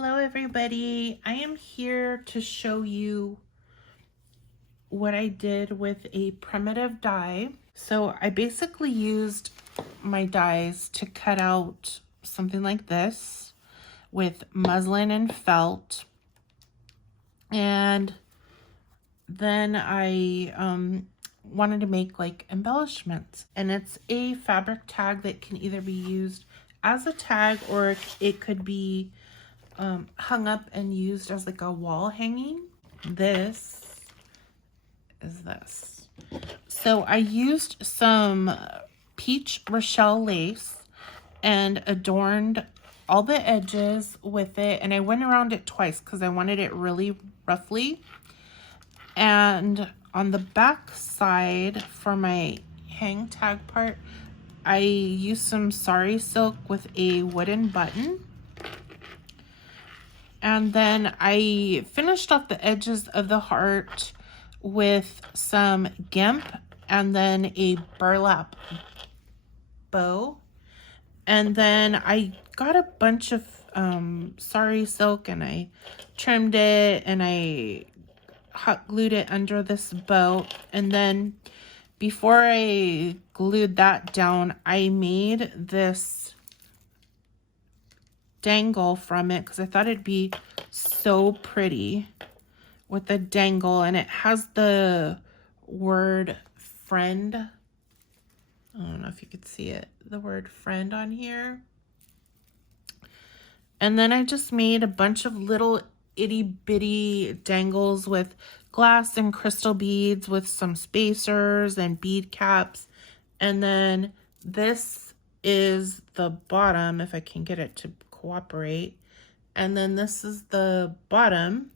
Hello everybody, I am here to show you what I did with a primitive die. So I basically used my dies to cut out something like this with muslin and felt, and then I wanted to make like embellishments, and it's a fabric tag that can either be used as a tag or it could be hung up and used as like a wall hanging. This is this. So I used some peach Rochelle lace and adorned all the edges with it, and I went around it twice because I wanted it really ruffly. And on the back side for my hang tag part, I used some sari silk with a wooden button. And then I finished off the edges of the heart with some gimp and then a burlap bow. And then I got a bunch of sari silk and I trimmed it and I hot glued it under this bow. And then before I glued that down, I made this dangle from it because I thought it'd be so pretty with the dangle, and it has the word friend. I don't know if you could see it, the word friend on here. And then I just made a bunch of little itty bitty dangles with glass and crystal beads with some spacers and bead caps. And then this is the bottom, if I can get it to cooperate. And then this is the bottom.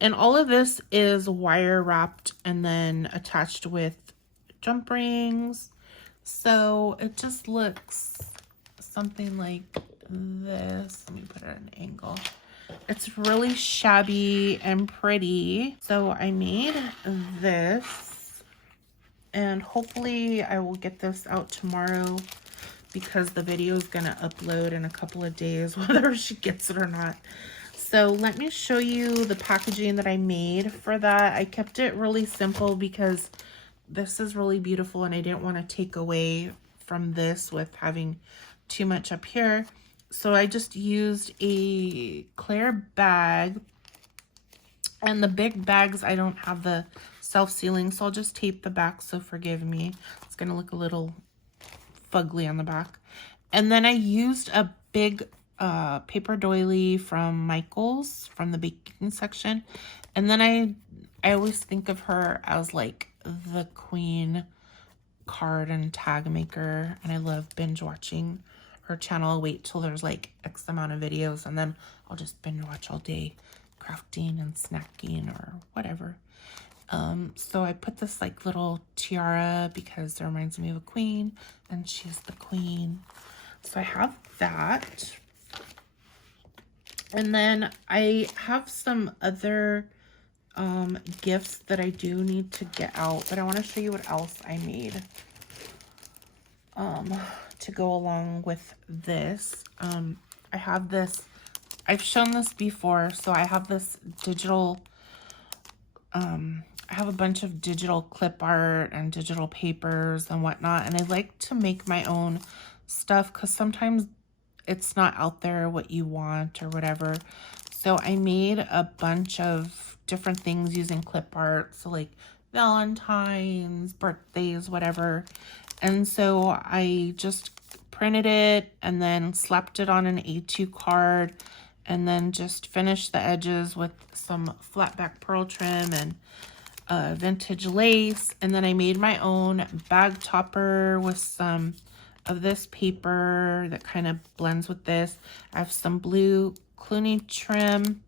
And all of this is wire wrapped and then attached with jump rings. So it just looks something like this. Let me put it at an angle. It's really shabby and pretty. So I made this, and hopefully I will get this out tomorrow because the video is going to upload in a couple of days, whether she gets it or not. So let me show you the packaging that I made for that. I kept it really simple because this is really beautiful and I didn't want to take away from this with having too much up here. So I just used a clear bag, and the big bags, I don't have the self-sealing, so I'll just tape the back, so forgive me. It's going to look a little fugly on the back. And then I used a big paper doily from Michael's from the baking section. And then I always think of her as like the queen card and tag maker, and I love binge watching her channel. I'll wait till there's like X amount of videos and then I'll just binge watch all day, crafting and snacking or whatever. So I put this like little tiara because it reminds me of a queen, and she's the queen. So I have that. And then I have some other gifts that I do need to get out, but I want to show you what else I made to go along with this. I have this, I've shown this before, so I have this digital I have a bunch of digital clip art and digital papers and whatnot, and I like to make my own stuff because sometimes it's not out there what you want or whatever. So I made a bunch of different things using clip art, so like Valentine's, birthdays, whatever. And so I just printed it and then slapped it on an A2 card, and then just finished the edges with some flat back pearl trim and vintage lace. And then I made my own bag topper with some of this paper that kind of blends with this. I have some blue Clooney trim,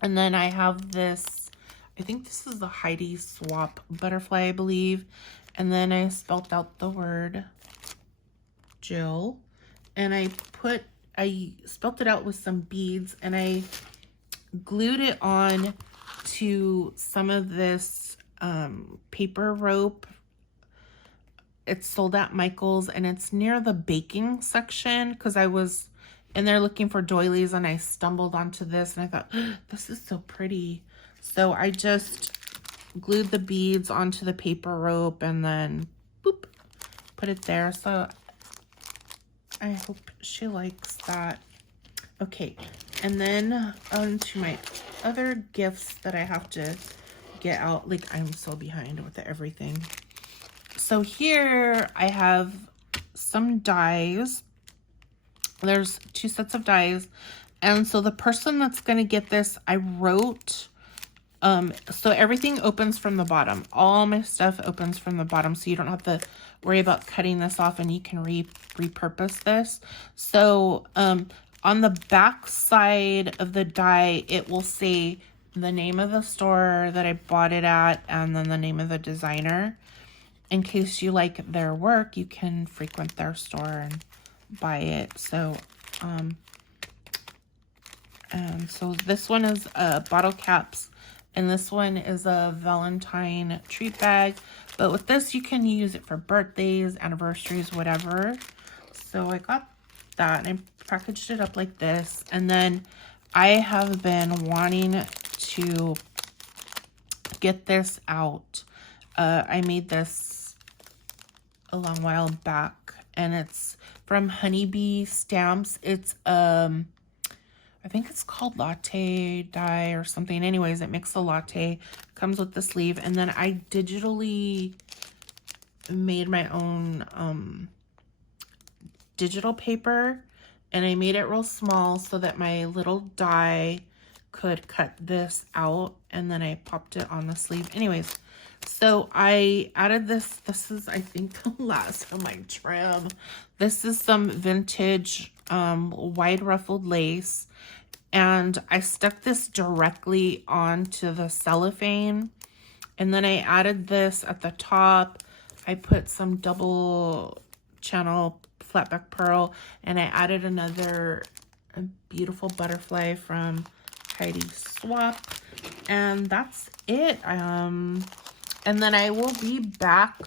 and then I have this, I think this is the Heidi Swap butterfly, I believe. And then I spelt out the word Jill, and I spelt it out with some beads, and I glued it on to some of this paper rope. It's sold at Michael's, and it's near the baking section because I was and they're looking for doilies, and I stumbled onto this and I thought, this is so pretty. So I just glued the beads onto the paper rope and then boop, put it there. So I hope she likes that. Okay, and then on to my other gifts that I have to get out. Like, I'm so behind with everything. So here I have some dies. There's 2 sets of dies. And so the person that's going to get this, I wrote, so everything opens from the bottom. All my stuff opens from the bottom, so you don't have to worry about cutting this off, and you can repurpose this. So on the back side of the die, it will say the name of the store that I bought it at, and then the name of the designer. In case you like their work, you can frequent their store and buy it. So and so this one is bottle caps, and this one is a Valentine treat bag. But with this, you can use it for birthdays, anniversaries, whatever. So I got that, and I packaged it up like this. And then I have been wanting to get this out. I made this a long while back, and it's from Honeybee Stamps. It's I think it's called latte die or something. Anyways, it makes a latte, comes with the sleeve, and then I digitally made my own digital paper, and I made it real small so that my little die could cut this out, and then I popped it on the sleeve. Anyways, so I added this. This is, I think, last from my trim. This is some vintage wide ruffled lace, and I stuck this directly onto the cellophane, and then I added this at the top. I put some double channel flatback pearl, and I added another beautiful butterfly from Heidi Swap, and that's it. And then I will be back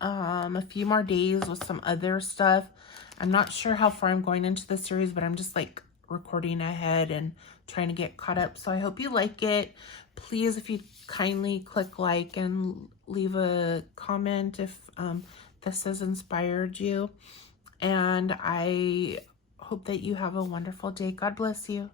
a few more days with some other stuff. I'm not sure how far I'm going into the series, but I'm just like recording ahead and trying to get caught up. So I hope you like it. Please, if you kindly click like and leave a comment if this has inspired you. And I hope that you have a wonderful day. God bless you.